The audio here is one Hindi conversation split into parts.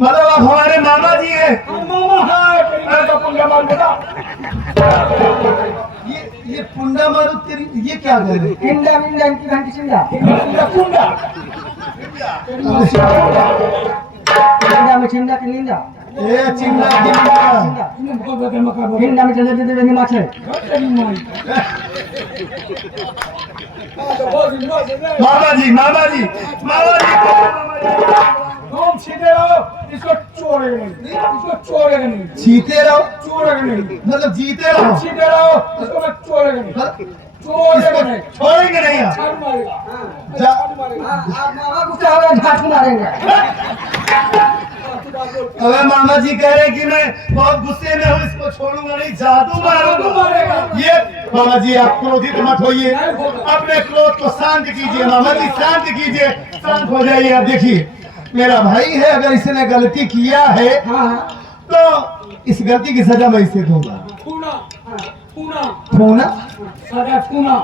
मतलब आप हमारे मामा जी हैं। मामा है मैं तो पुंडा मार बेटा। ये पुंडा मारू तेरी ये क्या कर रहे? इंडा इंडा की घंटी चिंडा पुंडा इंडा में चिंडा की निंदा ए चिंगा इंडा में चले देते नहीं माचे मामा जी मामा जी मामा जी तुम सीधे रहो इसको छोड़ेगा नहीं इसको छोड़ेगा नहीं जीते रहो छोड़ेगा नहीं मतलब जीते रहो सीधे रहो इसको मैं छोड़ेगा नहीं छोड़ेगा नहीं छोड़ेंगे नहीं आप। छाड़ मारेगा जा- मामा को चाहे घाट मारेंगे अबे मामा जी कह रहे कि मैं बहुत गुस्से में हूँ इसको छोड़ूंगा नहीं जादू मारूंगा। ये मामा जी आप क्रोधित मत होइए अपने क्रोध को शांत कीजिए मामा जी शांत कीजिए शांत हो जाइए। आप देखिए मेरा भाई है अगर इसने गलती किया है तो इस गलती की सजा मैं इसे दूंगा। पूना सजा पूना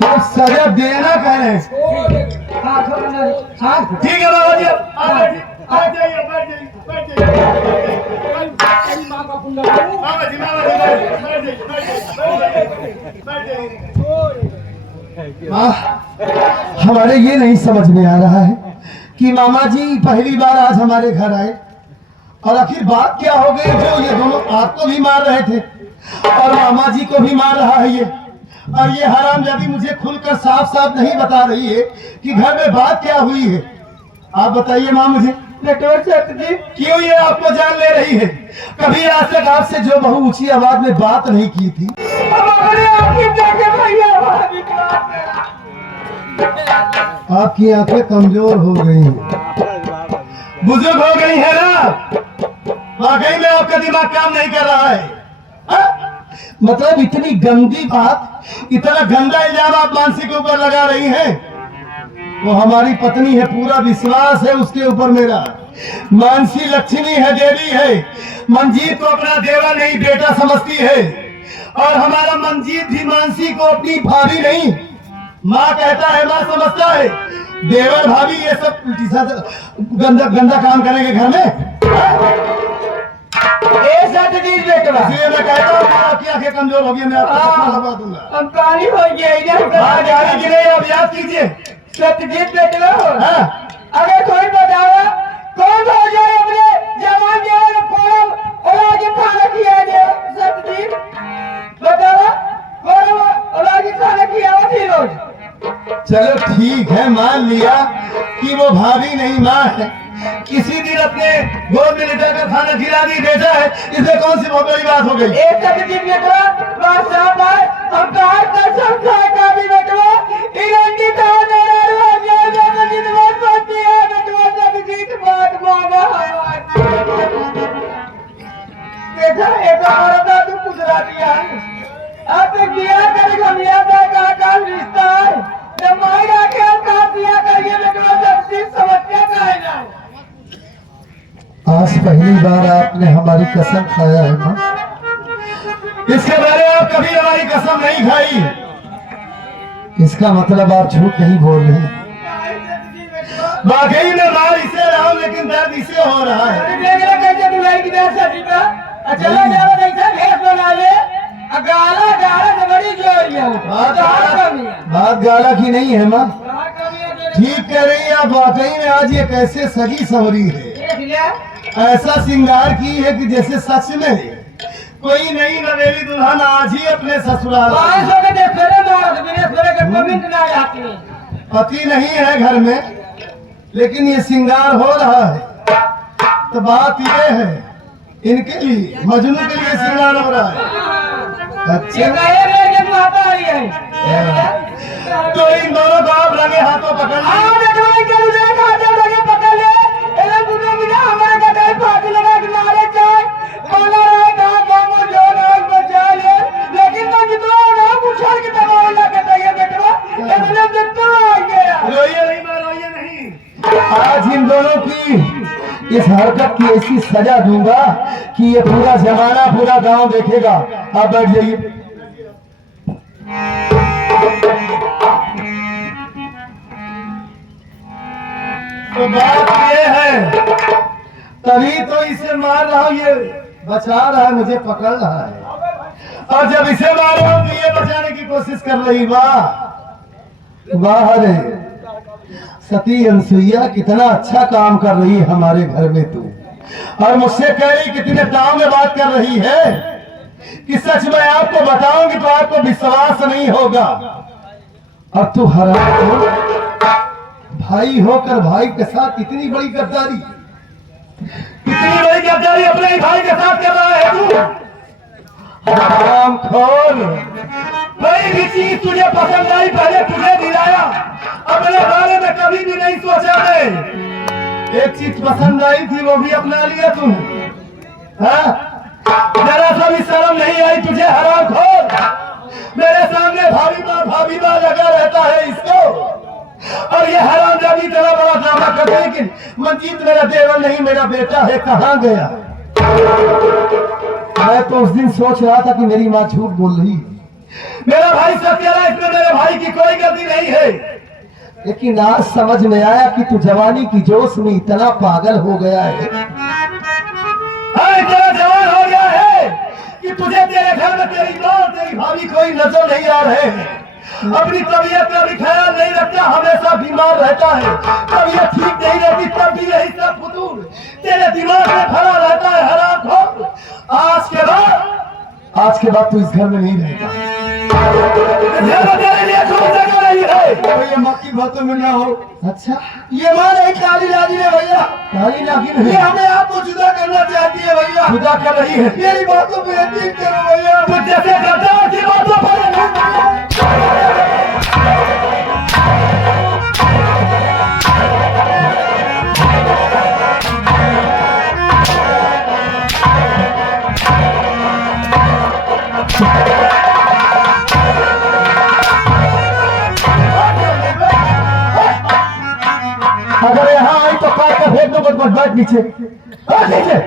तो सजा देना कह रहे हैं। ठीक है बाबा जी आ जाइए बैठ जाइए मामा जी हमारे ये नहीं समझ में आ रहा है कि मामा जी पहली बार आज हमारे घर आए और आखिर बात क्या हो गई जो ये दोनों आपको भी मार रहे थे और मामा जी को भी मार रहा है ये और ये हरामजादी मुझे खुलकर साफ साफ नहीं बता रही है कि घर में बात क्या हुई है। आप बताइए माँ मुझे क्यों ये आपको जान ले रही है? कभी आज तक आपसे जो बहु ऊंची आवाज में बात नहीं की थी। आपकी आंखें कमजोर हो गई बुजुर्ग हो गई है ना वाकई में आपका दिमाग काम नहीं कर रहा है हा? मतलब इतनी गंदी बात इतना गंदा इल्जाम आप मानसी के ऊपर लगा रही हैं। वो हमारी पत्नी है पूरा विश्वास है उसके ऊपर मेरा। मानसी लक्ष्मी है देवी है मंजीत को अपना देवा नहीं बेटा समझती है और हमारा मंजीत भी मानसी को अपनी भाभी नहीं माँ कहता है माँ समझता है। देवर भाभी ये सब गंदा गंदा काम करेंगे घर में। इसलिए मैं कहता हूँ आपकी आंखें कमजोर होगी मैं आपको लगा दूंगा। हम कहानी हो हाँ जाने की नहीं अब याद कीजिए सत्यजीत बेटवा हाँ अगर कोई बतावा कौन हो जाए अपने जवान जवान फोरम और आगे खाना किया जाए सत्यजीत बतावा फोरम और आगे खाना किया थी रोज। चलो ठीक है मान लिया कि वो भाभी नहीं माँ है किसी दिन अपने गोद में लेटा कर खाना खिला दी बेटा है इसमें कौन सी बहुत बड़ी बात हो गई। एक सत्यजीत बेटवा बात साफ है हम कहा कसम खाए का भी बेटवा इरंडी था मेरा रोज सत्यजीत बात बोलती है बेटवा सत्यजीत बात मांगा है देखा एक हमारा दादू गुजरा दिया अब किया करेगा मियां का रिश्ता है जब माई आके कहा दिया करिए बेटवा सत्यजीत समस्या का है ना। आज पहली बार आपने हमारी कसम खाया है माँ इसके पहले आप कभी हमारी कसम नहीं खाई। इसका मतलब आप झूठ नहीं बोल रहे। वाकई में मार इसे रहा हूँ लेकिन दर्द इसे हो रहा है। चला जाओ कैसा भेस बना ले गाला गाला से बड़ी जोड़िया बात गाला की नहीं है माँ ठीक कह रही है आप। वाकई में आज ये कैसे सगी संवरी है ऐसा श्रृंगार की है कि जैसे सच में कोई नई नवेली दुल्हन आज ही अपने ससुराल पति नहीं है घर में लेकिन ये श्रृंगार हो रहा है। तो बात ये है इनके लिए मजनू के लिए श्रृंगार हो रहा है। अच्छा तो इन दोनों को आप लगे हाथों पकड़ आज इन दोनों की इस हरकत की ऐसी सजा दूंगा कि ये पूरा जमाना पूरा गांव देखेगा। आप बैठ जाइए। तो बात ये है, तभी तो इसे मार रहा हूं, ये बचा रहा है, मुझे पकड़ रहा है। और जब इसे मार रहा हूं तो ये बचाने की कोशिश कर रही। वाह वाह रे सती अनसुईया, कितना अच्छा काम कर रही है हमारे घर में तू। और मुझसे कह रही कितने दाम में बात कर रही है कि सच में आपको बताऊंगी तो आपको विश्वास नहीं होगा। और तू हराम हो, भाई होकर भाई के साथ इतनी बड़ी गद्दारी, कितनी बड़ी गद्दारी अपने ही भाई के साथ कर रहा है तू। हराम खोर, कोई भी चीज तुझे पसंद आई पहले तुझे दिलाया, अपने बारे में कभी भी नहीं सोचा। मैं एक चीज पसंद आई थी वो भी अपना लिया तुम। जरा सा भी शर्म नहीं आई तुझे हराम खोर। मेरे सामने भाभी बा लगा रहता है इसको, और ये हराम जादी इतना बड़ा ड्रामा करते हैं कि मंजीत मेरा देवर नहीं मेरा बेटा है, कहाँ गया। मैं तो उस दिन सोच रहा था कि मेरी माँ झूठ बोल रही है, मेरा भाई सच कह रहा है, इसमें मेरे भाई की कोई गलती नहीं है। लेकिन आज समझ में आया कि तू जवानी की जोश में इतना पागल हो गया है, इतना जवान हो गया है कि तुझे तेरे घर में तेरी माँ और तेरी भाभी कोई नजर नहीं आ रहे हैं। अपनी तबीयत का भी ख्याल नहीं रखता, हमेशा बीमार रहता है, तबीयत ठीक नहीं रहती तब भी यही सब फुतूर तेरे दिमाग में भरा रहता है। हराम खोर, आज के बाद तू इस घर में नहीं रहेगा। तेरे लिए कोई जगह नहीं है। भैया माँ की बातों में ना हो। अच्छा ये माँ नहीं, काली लागी है भैया, काली लागी नहीं, ये हमें आपको जुदा करना चाहती है भैया, जुदा कर रही है। मेरी बातों पे यकीन करो भैया, कुछ जैसे गद्दार की बातों पर अगर यहाँ आई तो काट कर फेंक दो, बस बैठ नीचे, नीचे।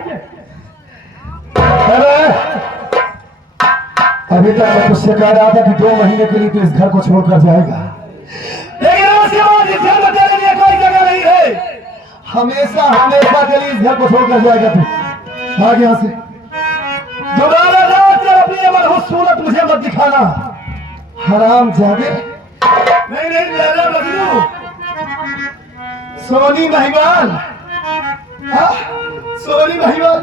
अभी तक मैं तुझसे कह रहा था कि 2 महीने के लिए तू इस घर को छोड़कर जाएगा, लेकिन उसके बाद इस घर में तेरे लिए कोई जगह नहीं है। हमेशा हमेशा के लिए इस घर को छोड़कर जाएगा तू। भाग यहाँ से, दोबारा अपनी मनहूस सूरत मुझे मत दिखाना। हराम जादे। नहीं लैला मजनू, सोनी महिवाल, सोनी महिवाल।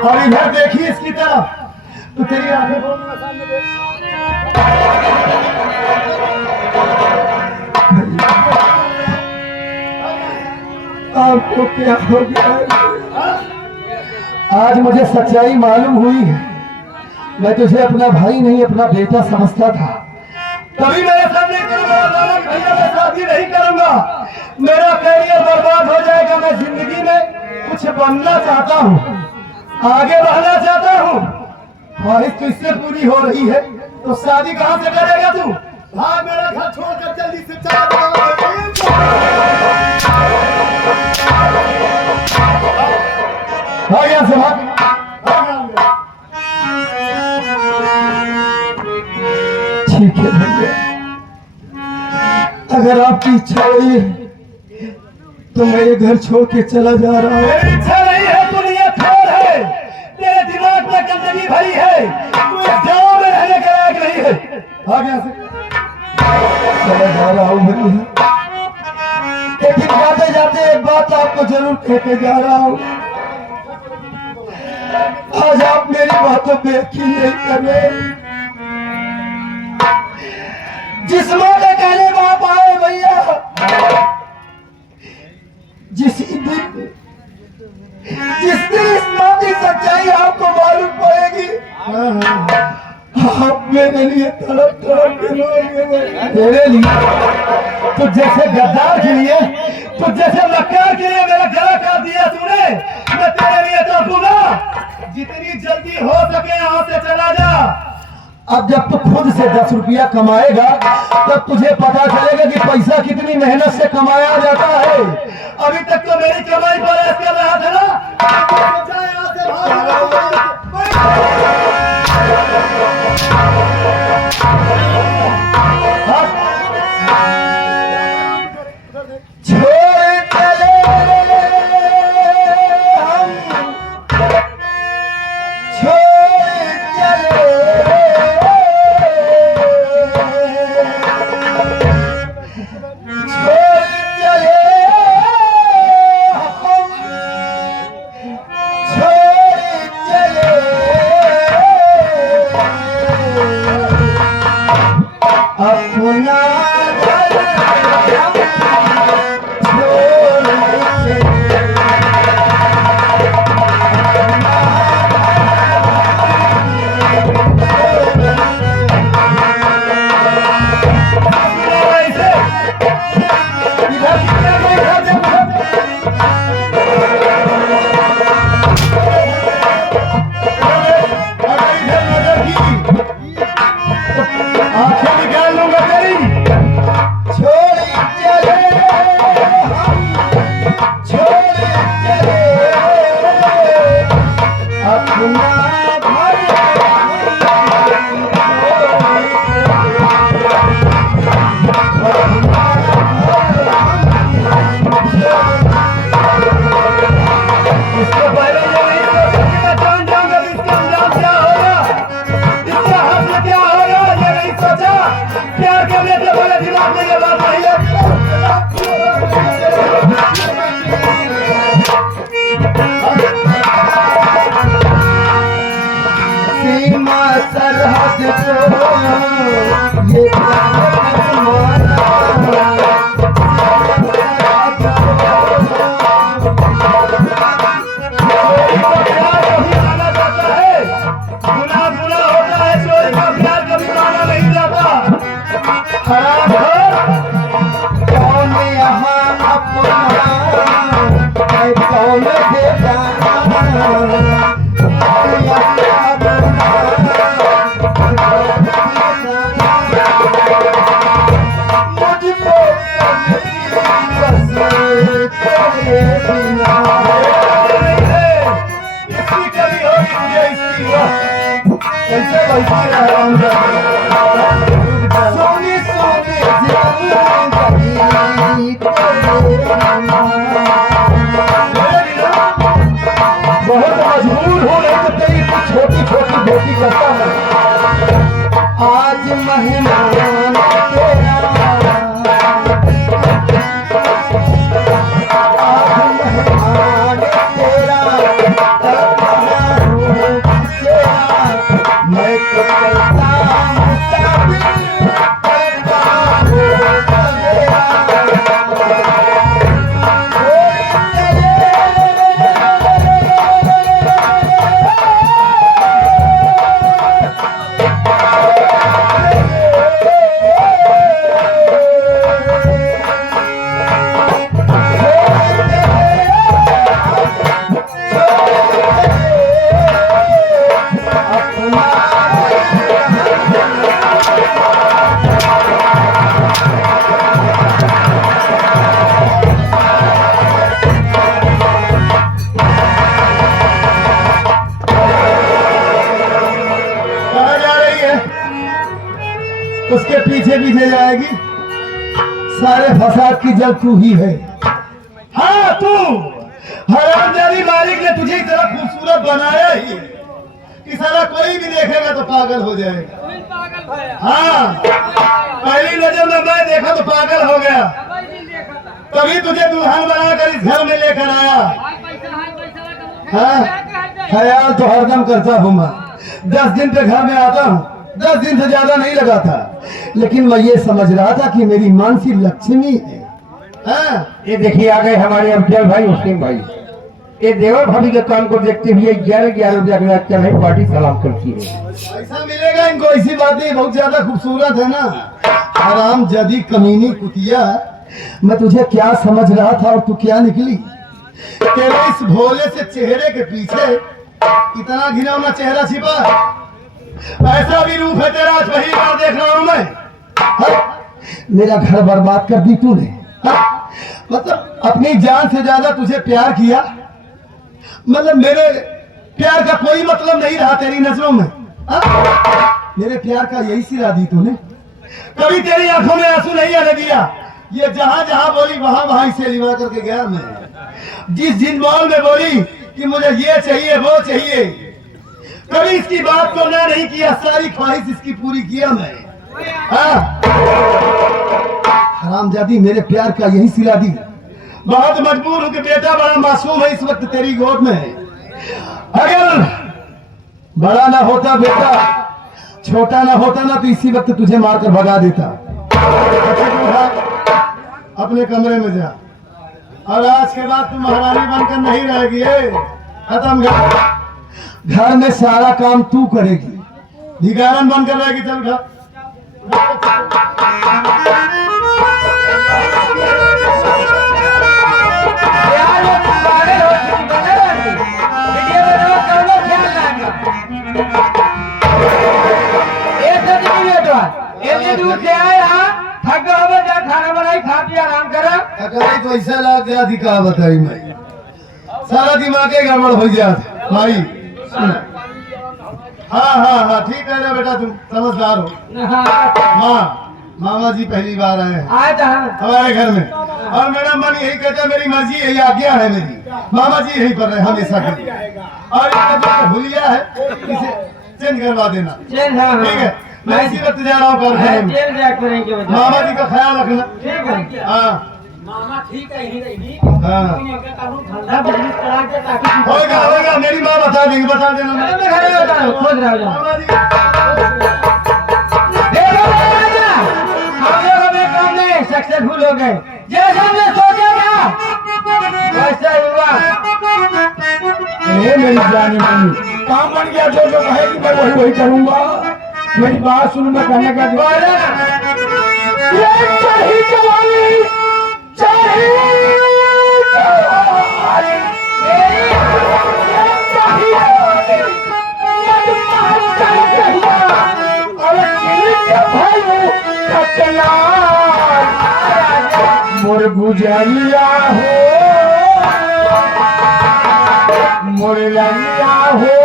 और इधर देखी इसकी तरफ तो तेरी आंखें खोलना, सामने देख। आपको क्या हो गया? आज मुझे सच्चाई मालूम हुई है। मैं तुझे अपना भाई नहीं अपना बेटा समझता था, तभी मेरे सामने भैया मैं शादी नहीं करूंगा, मेरा करियर बर्बाद हो जाएगा। मैं जिंदगी में कुछ बनना चाहता हूँ, आगे बढ़ना चाहता हूँ। ख्वाहिश तो इससे पूरी हो रही है तो शादी कहाँ से करेगा तू? भाग मेरा घर छोड़कर जल्दी से चला। भाग यहाँ से, भाग। ठीक है भैया, अगर आपकी इच्छा है तो मैं ये घर छोड़ के चला जा रहा हूँ। मेरी इच्छा नहीं है, तू नियतखोर है, तेरे दिमाग में गंदगी भरी है, तू इस गांव में रहने के लायक नहीं है। भाग यहाँ से, चला जा रहा हूँ भैया। लेकिन जाते जाते एक बात आपको जरूर कहते जा रहा हूँ, आज आप मेरी बातों पे यकीन नहीं कर रहे। जिस माँ के कहने में आप आए भैया, जिस दिन इस माँ की सच्चाई आपको मालूम पड़ेगी, आप तड़प तड़प के रोएंगे। तेरे लिए, तुझ जैसे गद्दार के लिए, तुझ जैसे मक्कार के लिए मेरा गला काट दिया तूने। मैं तेरे लिए तड़पूंगा। जितनी जल्दी हो सके यहाँ से चला जा। अब जब तू खुद से 10 रुपया कमाएगा तब तुझे पता चलेगा कि पैसा कितनी मेहनत से कमाया जाता है। अभी तक तो मेरी कमाई पर ऐश कर रहा था ना। यहाँ से छोड़ चले हम, छोड़ चले, अपना सरहद को ये कौन यहाँ अपना कौन बेटा बहुत मजबूर हो रही तो तेरी छोटी छोटी बेटी करता है। आज मेहमान तेरा, आज मेहमान तेरा, मैं तो करता उसके पीछे पीछे जाएगी। सारे फसाद की जड़ तू ही है। हाँ तू, हरामजादी मालिक ने तुझे इतना खूबसूरत बनाया ही कि सारा कोई भी देखेगा तो पागल हो जाएगा। हाँ, पहली नजर में मैं देखा तो पागल हो गया, तभी तुझे दुल्हन बनाकर इस घर में लेकर आया। हाँ, ख्याल तो हरदम करता हूँ मैं। 10 दिन पे घर में आता हूँ, 10 दिन से ज्यादा नहीं लगा था, लेकिन मैं ये समझ रहा था कि मेरी मानसी लक्ष्मी है। हाँ? ये देखिए आ गए हमारे अफजल भाई, मुस्लिम भाई। ये देवर भाभी के काम को देखते हुए 11-11 बजे अगला चल है पार्टी सलाम करती है। ऐसा मिलेगा इनको, ऐसी बातें बहुत ज्यादा खूबसूरत है ना। आराम जदी कमीनी कुतिया, मैं तुझे क्या समझ रहा था और तू क्या निकली। तेरे इस भोले से चेहरे के पीछे इतना घिनौना चेहरा छिपा है। ऐसा भी रूप है तेरा, आज पहली बार देख रहा हूं मैं। हाँ? मेरा घर बर्बाद कर दी तूने। हाँ? मतलब अपनी जान से ज्यादा तुझे प्यार किया, मतलब मेरे प्यार का कोई मतलब नहीं रहा तेरी नजरों में। हाँ? मेरे प्यार का यही सिरा दी तूने, कभी तेरी आंखों में आंसू नहीं आने दिया। ये जहां जहां बोली वहां वहां इसे लिवा करके गया मैं। जिन मॉल में बोली कि मुझे ये चाहिए वो चाहिए, कभी इसकी बात को ना नहीं किया, सारी ख्वाहिश इसकी पूरी किया मैं। हाँ? हरामजादी मेरे प्यार का यही सिला दी। बहुत मजबूर हूं कि बेटा बड़ा मासूम है इस वक्त तेरी गोद में है। अगर बड़ा ना होता बेटा, छोटा ना होता ना, तो इसी वक्त तुझे मारकर भगा देता। अपने कमरे में जा, और आज के बाद तुम महारानी बनकर नहीं रहेगी। खत्म। घर में सारा काम तू करेगी, भिखारन बनकर रहेगी। चल उठा। खाना बनाई खा के आराम करा। तो ऐसा लग गया थी, कहा बताई मैं, सारा दिमाग ही गड़बड़ हो गया भाई। हाँ हाँ हाँ ठीक है ना बेटा, तुम समझदार हो। माँ मामा जी पहली बार आए हैं हमारे घर में, और मेरा मन यही कहता है, मेरी मर्जी यही आज्ञा है मेरी, मामा जी यही पर रहे हमेशा के लिए। और इसका जो हुलिया है इसे चेंज करवा देना, ठीक है। मैं इसी वक्त जा रहा हूँ घर, मामा जी का ख्याल रखना, ठीक है। हाँ मामा ठीक है, ही रहेगी। हाँ धंधा बिजनेस करा के ताकि होगा होगा, मेरी माँ बता देंगे, बता देना। खोज रहा हूँ। मामा जी सक्सेसफुल हो गए, जैसा हमने सोचा था वैसा ही हुआ। मेरी जानी नहीं, काम बन गया। जो लोग है कि मैं वही वही करूंगा। मेरी बात सुन, मैं कहने का चाहिए जवानी, मोर गुजरिया हो, मोर रंगिया हो,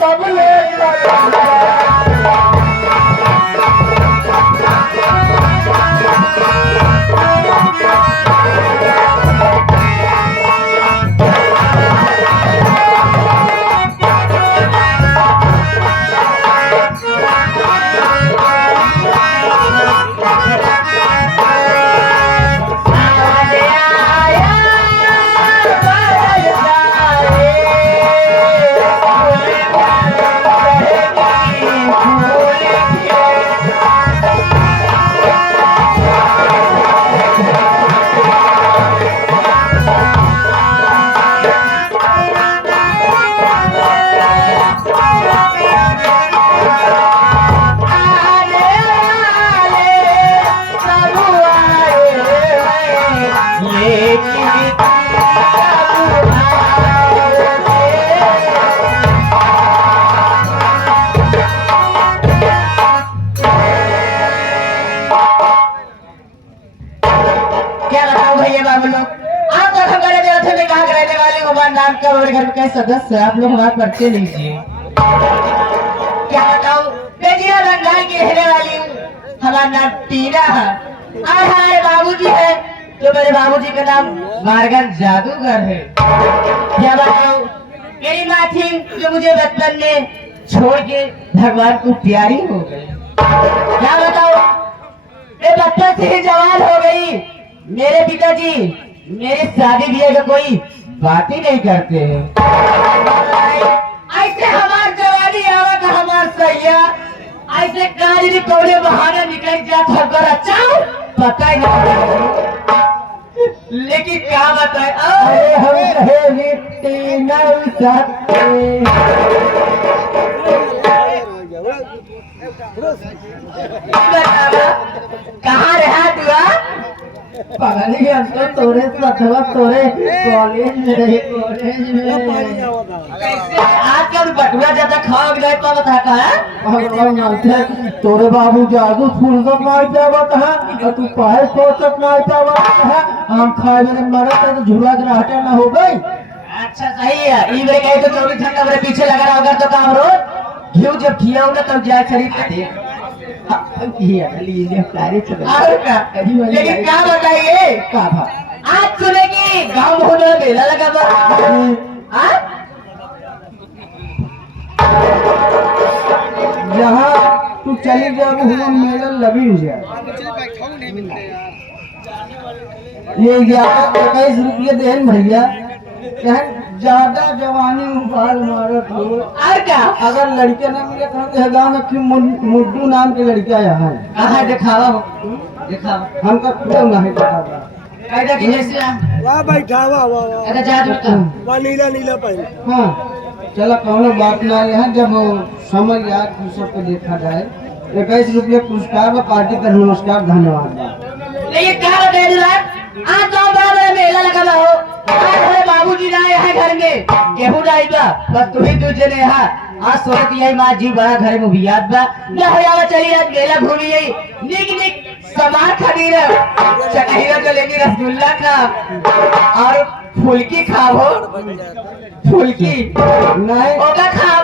कबले हमारे घर में कई सदस्य है, आप लोग हमारा परिचय लीजिए। क्या बताऊं, मैं जिला बंगाल की रहने वाली हूँ, हमारा नाम टीना है। और हमारे बाबूजी है तो मेरे बाबूजी का नाम मारगन जादूगर है। क्या बताऊं, मेरी माँ थी जो मुझे बचपन में छोड़ के भगवान को प्यारी हो गई। क्या बताऊं, मैं बचपन से ही जवान हो गई। मेरे पिताजी मेरे शादी ब्याह का कोई बात ही नहीं करते हैं। ऐसे हमार जवानी आवत हमार सैया, ऐसे गाड़ी में कौड़े बहाना निकल जात हमको अच्छा पता ही नहीं। लेकिन क्या बताए, अरे हम कहे मिट्टी नहीं सकते। कहाँ रहा तू? पता नहीं, हम तो तोरे सतवा तोरे कॉलेज में रहे, कॉलेज में। आजकल बटुआ ज्यादा खाओ गए तो बता है तोरे बाबू जादू फुर्सत नहीं पावत है और तू पाए सोचत नहीं पावत है। हम खाए मेरे मरत है तो झूला गिराहटे ना हो गई। अच्छा सही है, ई वे कहे तो 24 घंटा मेरे पीछे लगा रहा होगा तो काम रोज घी जब खियाऊं ना तब जाए खरीद के दे। लेकिन क्या बताइए, आज सुने की गाँव होने में मेला लगा था। जहाँ तू चली जा मेला लगी हुई है। ये 21 देन भैया ज्यादा जवानी उबाल मारत हो। और क्या अगर लड़के न मिले तो गाँव में क्यों मुड्डू नाम के लड़का यहाँ है। दिखावा दिखावा हमका क्यों नहीं पता कि जैसे वाह बैठा वाह नीला नीला पहन। हाँ चला कौनो बात ना है, जब समझ याद सबको देखा जाए। 21 रुपये पुरस्कार व पार्टी का नमस्कार धन्यवाद। लेकिन क्या बताए आज तो बड़ा मेला लगा हो। आज बाबूजी ना यहाँ घर में केहू जाएगा बस तू ही तुझे ने यहाँ आज सोचत यही माँ जी बड़ा घर में भी याद बा लहरावा चली आज मेला घूमी यही निक निक सामान खरीद चकहिया तो लेके रसगुल्ला खा और फुल्की खाओ। फुल्की नहीं ओका खाओ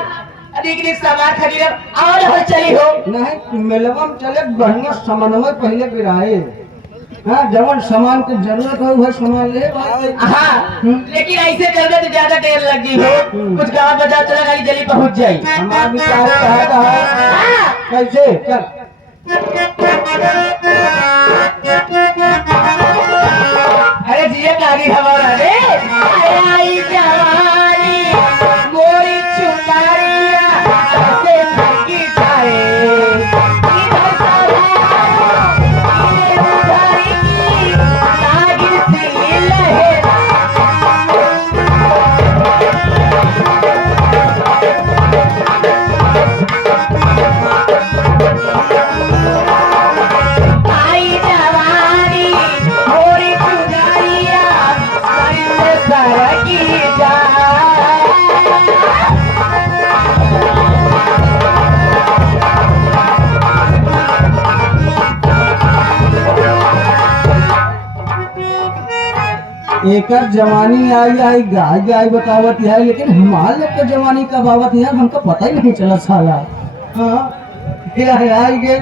निक निक सामान खरीद और चली हो नहीं मेलवा में चले बढ़िया सामान पहले गिराए। हाँ जवन सामान की जरूरत हो वह सामान ले। हाँ लेकिन ऐसे चलते तो ज्यादा देर लगी हो। कुछ गाँव बाजार चला गाड़ी जल्दी पहुँच जाये। हमारा विचार कैसे चल अरे जिये गाड़ी हमारा रे आई जवानी मोरी चुनारिया ऐसे फंकी जाए एकर जवानी आई गाय आई बतावत है, लेकिन हमारे लोग का जवानी कब आवत है हमको पता ही नहीं चला साला। हाँ आई गए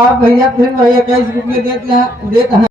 आप भैया फिर 21 रुपये देते हैं